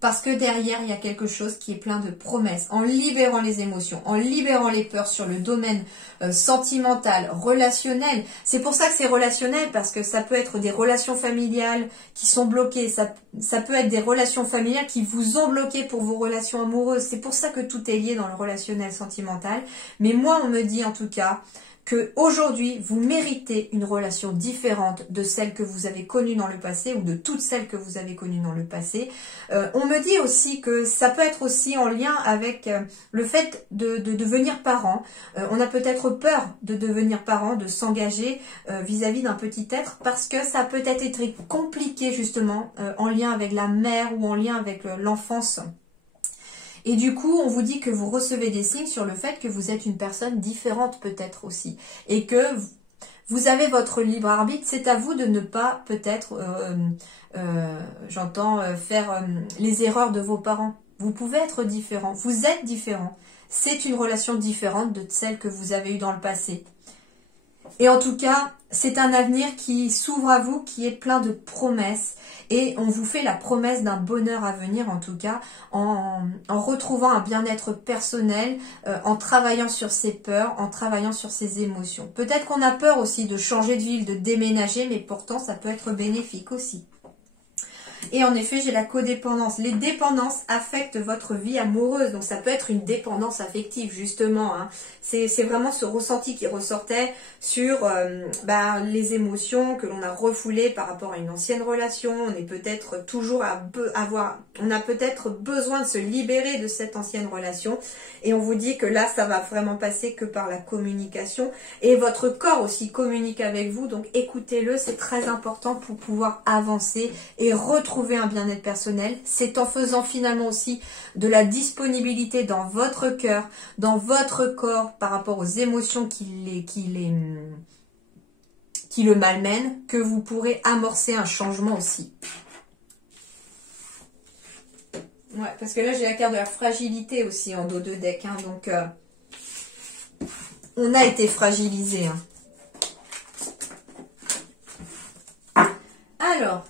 Parce que derrière, il y a quelque chose qui est plein de promesses. En libérant les émotions, en libérant les peurs sur le domaine sentimental, relationnel. C'est pour ça que c'est relationnel, parce que ça peut être des relations familiales qui sont bloquées. Ça peut être des relations familiales qui vous ont bloqué pour vos relations amoureuses. C'est pour ça que tout est lié dans le relationnel sentimental. Mais moi, on me dit en tout cas que aujourd'hui vous méritez une relation différente de celle que vous avez connue dans le passé ou de toutes celles que vous avez connues dans le passé. On me dit aussi que ça peut être aussi en lien avec le fait de devenir parent. On a peut-être peur de devenir parent, de s'engager vis-à-vis d'un petit être parce que ça peut être compliqué justement en lien avec la mère ou en lien avec l'enfance. Et du coup, on vous dit que vous recevez des signes sur le fait que vous êtes une personne différente peut-être aussi. Et que vous avez votre libre arbitre. C'est à vous de ne pas peut-être, faire les erreurs de vos parents. Vous pouvez être différent. Vous êtes différent. C'est une relation différente de celle que vous avez eue dans le passé. Et en tout cas, c'est un avenir qui s'ouvre à vous, qui est plein de promesses. Et on vous fait la promesse d'un bonheur à venir, en tout cas, en retrouvant un bien-être personnel, en travaillant sur ses peurs, en travaillant sur ses émotions. Peut-être qu'on a peur aussi de changer de ville, de déménager, mais pourtant ça peut être bénéfique aussi. Et en effet, j'ai la codépendance. Les dépendances affectent votre vie amoureuse. Donc ça peut être une dépendance affective, justement. Hein. C'est vraiment ce ressenti qui ressortait sur les émotions que l'on a refoulées par rapport à une ancienne relation. On est peut-être toujours on a peut-être besoin de se libérer de cette ancienne relation. Et on vous dit que là, ça va vraiment passer que par la communication. Et votre corps aussi communique avec vous. Donc écoutez-le, c'est très important pour pouvoir avancer et retrouver un bien-être personnel. C'est en faisant finalement aussi de la disponibilité dans votre cœur, dans votre corps par rapport aux émotions qui le malmènent, que vous pourrez amorcer un changement aussi. Ouais, parce que là j'ai la carte de la fragilité aussi en dos de deck, hein, donc on a été fragilisé. Hein. Alors,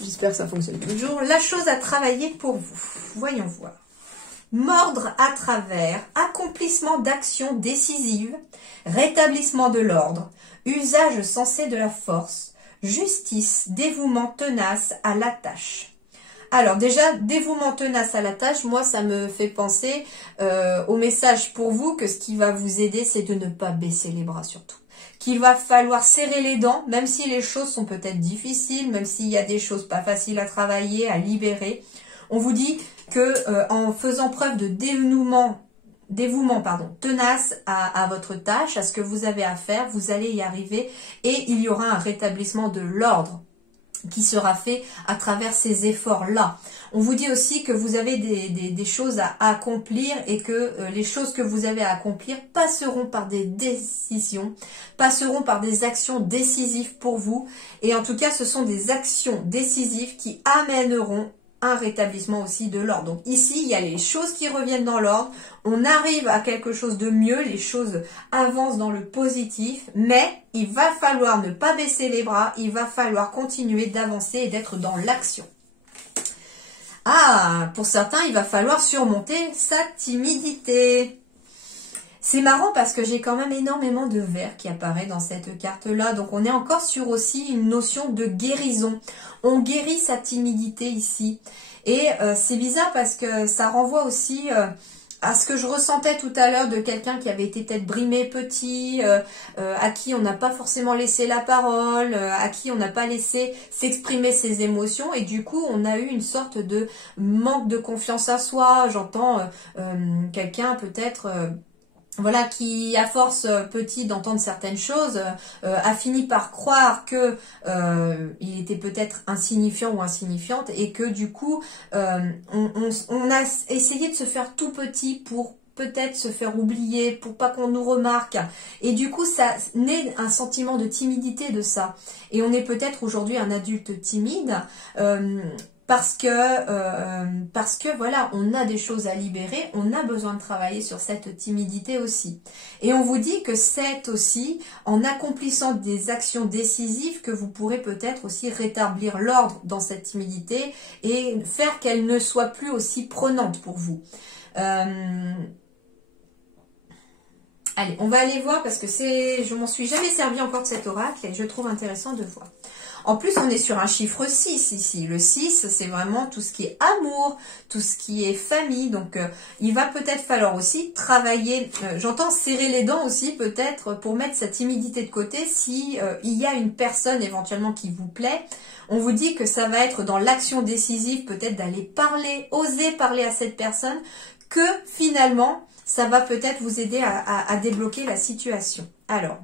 j'espère que ça fonctionne toujours. La chose à travailler pour vous. Voyons voir. Mordre à travers, accomplissement d'actions décisives, rétablissement de l'ordre, usage sensé de la force, justice, dévouement tenace à la tâche. Alors déjà, dévouement tenace à la tâche, moi ça me fait penser au message pour vous que ce qui va vous aider, c'est de ne pas baisser les bras surtout. Qu'il va falloir serrer les dents, même si les choses sont peut-être difficiles, même s'il y a des choses pas faciles à travailler, à libérer. On vous dit que en faisant preuve de dévouement tenace à votre tâche, à ce que vous avez à faire, vous allez y arriver et il y aura un rétablissement de l'ordre qui sera fait à travers ces efforts-là. On vous dit aussi que vous avez des choses à accomplir et que les choses que vous avez à accomplir passeront par des décisions, passeront par des actions décisives pour vous. Et en tout cas, ce sont des actions décisives qui amèneront un rétablissement aussi de l'ordre. Donc ici, il y a les choses qui reviennent dans l'ordre, on arrive à quelque chose de mieux, les choses avancent dans le positif, mais il va falloir ne pas baisser les bras, il va falloir continuer d'avancer et d'être dans l'action. Ah, pour certains, il va falloir surmonter sa timidité. C'est marrant parce que j'ai quand même énormément de vert qui apparaît dans cette carte-là. Donc on est encore sur aussi une notion de guérison. On guérit sa timidité ici. Et c'est bizarre parce que ça renvoie aussi à ce que je ressentais tout à l'heure de quelqu'un qui avait été peut-être brimé petit, à qui on n'a pas forcément laissé la parole, à qui on n'a pas laissé s'exprimer ses émotions. Et du coup, on a eu une sorte de manque de confiance à soi. J'entends quelqu'un peut-être... voilà, qui à force petit d'entendre certaines choses a fini par croire que il était peut-être insignifiant ou insignifiante et que du coup on a essayé de se faire tout petit pour peut-être se faire oublier, pour pas qu'on nous remarque, et du coup ça naît un sentiment de timidité de ça, et on est peut-être aujourd'hui un adulte timide parce que voilà, on a des choses à libérer, on a besoin de travailler sur cette timidité aussi. Et on vous dit que c'est aussi en accomplissant des actions décisives que vous pourrez peut-être aussi rétablir l'ordre dans cette timidité et faire qu'elle ne soit plus aussi prenante pour vous. Allez, on va aller voir parce que je m'en suis jamais servi encore de cet oracle et je trouve intéressant de voir. En plus, on est sur un chiffre 6 ici. Le 6, c'est vraiment tout ce qui est amour, tout ce qui est famille. Donc, il va peut-être falloir aussi travailler, j'entends serrer les dents aussi peut-être pour mettre sa timidité de côté si il y a une personne éventuellement qui vous plaît. On vous dit que ça va être dans l'action décisive peut-être d'aller parler, oser parler à cette personne, que finalement, ça va peut-être vous aider à débloquer la situation. Alors,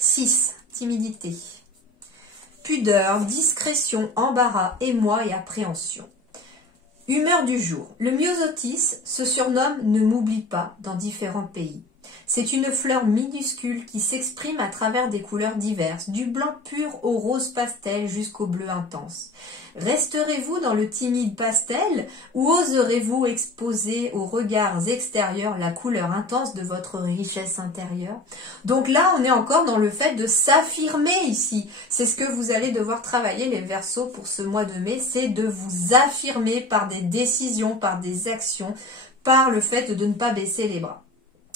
6, timidité. Pudeur, discrétion, embarras, émoi et appréhension. Humeur du jour. Le myosotis se surnomme « Ne m'oublie pas » dans différents pays. C'est une fleur minuscule qui s'exprime à travers des couleurs diverses, du blanc pur au rose pastel jusqu'au bleu intense. Resterez-vous dans le timide pastel ou oserez-vous exposer aux regards extérieurs la couleur intense de votre richesse intérieure? Donc là, on est encore dans le fait de s'affirmer ici. C'est ce que vous allez devoir travailler les Verseaux pour ce mois de mai, c'est de vous affirmer par des décisions, par des actions, par le fait de ne pas baisser les bras.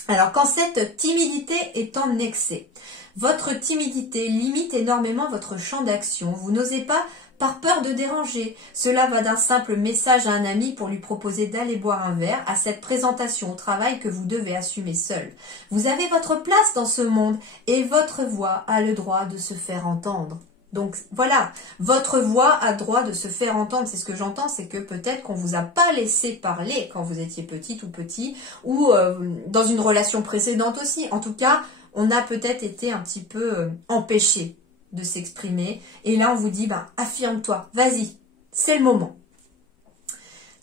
Alors, quand cette timidité est en excès, votre timidité limite énormément votre champ d'action. Vous n'osez pas par peur de déranger. Cela va d'un simple message à un ami pour lui proposer d'aller boire un verre, à cette présentation au travail que vous devez assumer seul. Vous avez votre place dans ce monde et votre voix a le droit de se faire entendre. Donc voilà, votre voix a droit de se faire entendre. C'est ce que j'entends, c'est que peut-être qu'on vous a pas laissé parler quand vous étiez petite ou petit, ou dans une relation précédente aussi. En tout cas, on a peut-être été un petit peu empêché de s'exprimer. Et là, on vous dit, ben, affirme-toi, vas-y, c'est le moment.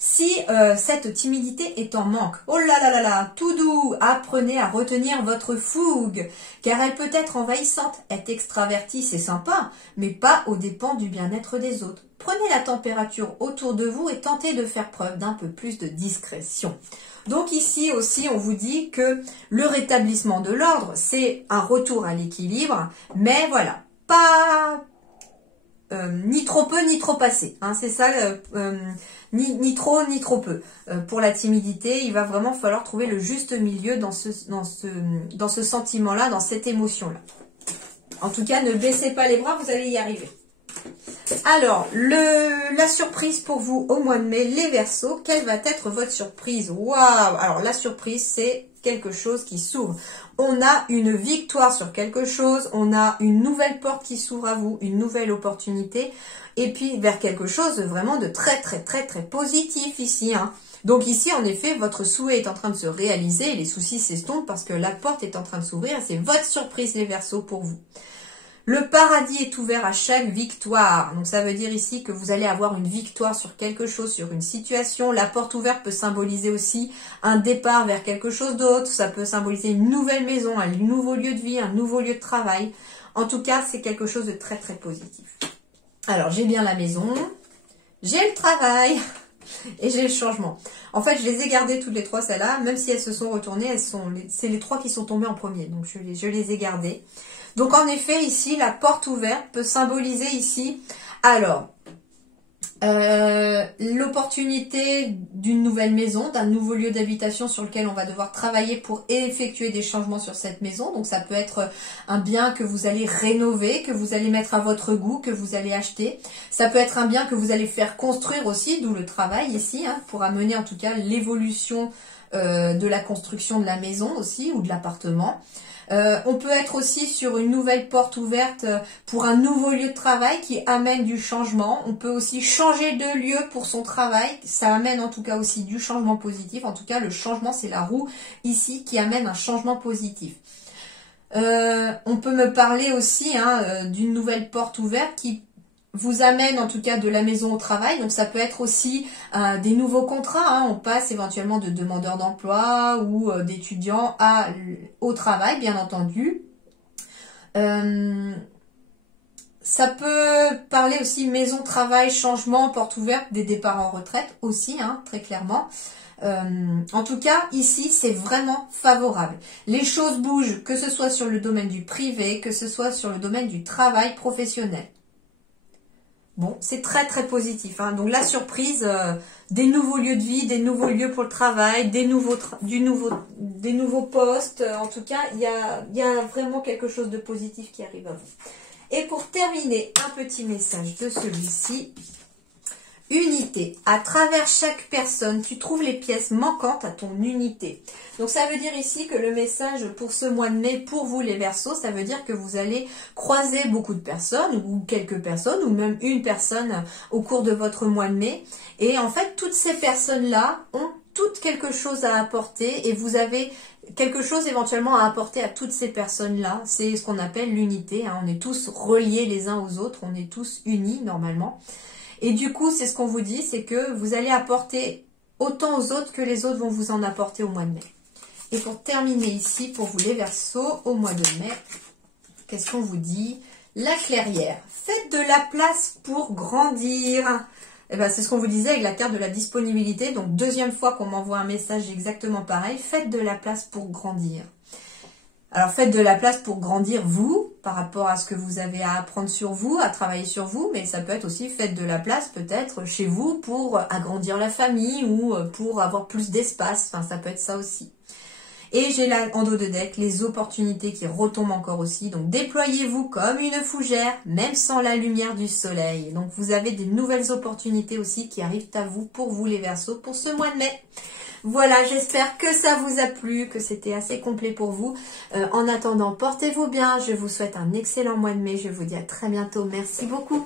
Si cette timidité est en manque, oh là là là là, tout doux, apprenez à retenir votre fougue, car elle peut être envahissante. Être extraverti, c'est sympa, mais pas aux dépens du bien-être des autres. Prenez la température autour de vous et tentez de faire preuve d'un peu plus de discrétion. Donc ici aussi, on vous dit que le rétablissement de l'ordre, c'est un retour à l'équilibre, mais voilà, pas ni trop peu ni trop assez, hein, c'est ça, ni trop ni trop peu. Pour la timidité, il va vraiment falloir trouver le juste milieu dans ce sentiment-là, dans cette émotion-là. En tout cas, ne baissez pas les bras, vous allez y arriver. Alors, la surprise pour vous au mois de mai, les Verseaux, quelle va être votre surprise? Waouh! Alors, la surprise, c'est quelque chose qui s'ouvre. On a une victoire sur quelque chose, on a une nouvelle porte qui s'ouvre à vous, une nouvelle opportunité, et puis vers quelque chose vraiment de très très très très positif ici, hein. Donc ici, en effet, votre souhait est en train de se réaliser et les soucis s'estompent parce que la porte est en train de s'ouvrir. C'est votre surprise, les Verseaux, pour vous. Le paradis est ouvert à chaque victoire. Donc ça veut dire ici que vous allez avoir une victoire sur quelque chose, sur une situation. La porte ouverte peut symboliser aussi un départ vers quelque chose d'autre. Ça peut symboliser une nouvelle maison, un nouveau lieu de vie, un nouveau lieu de travail. En tout cas, c'est quelque chose de très très positif. Alors, j'ai bien la maison, j'ai le travail et j'ai le changement. En fait, je les ai gardées toutes les trois, celles-là. Même si elles se sont retournées, c'est les trois qui sont tombées en premier. Donc, je les ai gardées. Donc en effet, ici, la porte ouverte peut symboliser ici, alors, L'opportunité d'une nouvelle maison, d'un nouveau lieu d'habitation sur lequel on va devoir travailler pour effectuer des changements sur cette maison. Donc ça peut être un bien que vous allez rénover, que vous allez mettre à votre goût, que vous allez acheter. Ça peut être un bien que vous allez faire construire aussi, d'où le travail ici, hein, pour amener en tout cas l'évolution de la construction de la maison aussi ou de l'appartement. On peut être aussi sur une nouvelle porte ouverte pour un nouveau lieu de travail qui amène du changement. On peut aussi changer de lieu pour son travail. Ça amène en tout cas aussi du changement positif. En tout cas, le changement, c'est la roue ici qui amène un changement positif. On peut me parler aussi d'une nouvelle porte ouverte qui vous amène en tout cas de la maison au travail. Donc ça peut être aussi des nouveaux contrats. Hein. On passe éventuellement de demandeurs d'emploi ou d'étudiants au travail, bien entendu. Ça peut parler aussi maison, travail, changement, porte ouverte, des départs en retraite aussi, hein, très clairement. En tout cas, ici, c'est vraiment favorable. Les choses bougent, que ce soit sur le domaine du privé, que ce soit sur le domaine du travail professionnel. Bon, c'est très très positif. Hein. Donc la surprise, des nouveaux lieux de vie, des nouveaux lieux pour le travail, des nouveaux postes. En tout cas, il y a vraiment quelque chose de positif qui arrive à vous. Et pour terminer, un petit message de celui-ci. Unité. À travers chaque personne, tu trouves les pièces manquantes à ton unité. Donc ça veut dire ici que le message pour ce mois de mai, pour vous les Verseaux, ça veut dire que vous allez croiser beaucoup de personnes, ou quelques personnes, ou même une personne au cours de votre mois de mai. Et en fait, toutes ces personnes-là ont toutes quelque chose à apporter, et vous avez quelque chose éventuellement à apporter à toutes ces personnes-là. C'est ce qu'on appelle l'unité. Hein. On est tous reliés les uns aux autres, on est tous unis normalement. Et du coup, c'est ce qu'on vous dit, c'est que vous allez apporter autant aux autres que les autres vont vous en apporter au mois de mai. Et pour terminer ici, pour vous les Verseaux, au mois de mai, qu'est-ce qu'on vous dit? La clairière. Faites de la place pour grandir. Eh ben, c'est ce qu'on vous disait avec la carte de la disponibilité. Donc, deuxième fois qu'on m'envoie un message exactement pareil. Faites de la place pour grandir. Alors, faites de la place pour grandir vous, par rapport à ce que vous avez à apprendre sur vous, à travailler sur vous, mais ça peut être aussi faites de la place peut-être chez vous pour agrandir la famille ou pour avoir plus d'espace, enfin ça peut être ça aussi. Et j'ai là en dos de deck les opportunités qui retombent encore aussi, donc déployez-vous comme une fougère, même sans la lumière du soleil. Donc vous avez des nouvelles opportunités aussi qui arrivent à vous pour vous les Verseaux pour ce mois de mai. Voilà, j'espère que ça vous a plu, que c'était assez complet pour vous. En attendant, portez-vous bien. Je vous souhaite un excellent mois de mai. Je vous dis à très bientôt. Merci beaucoup.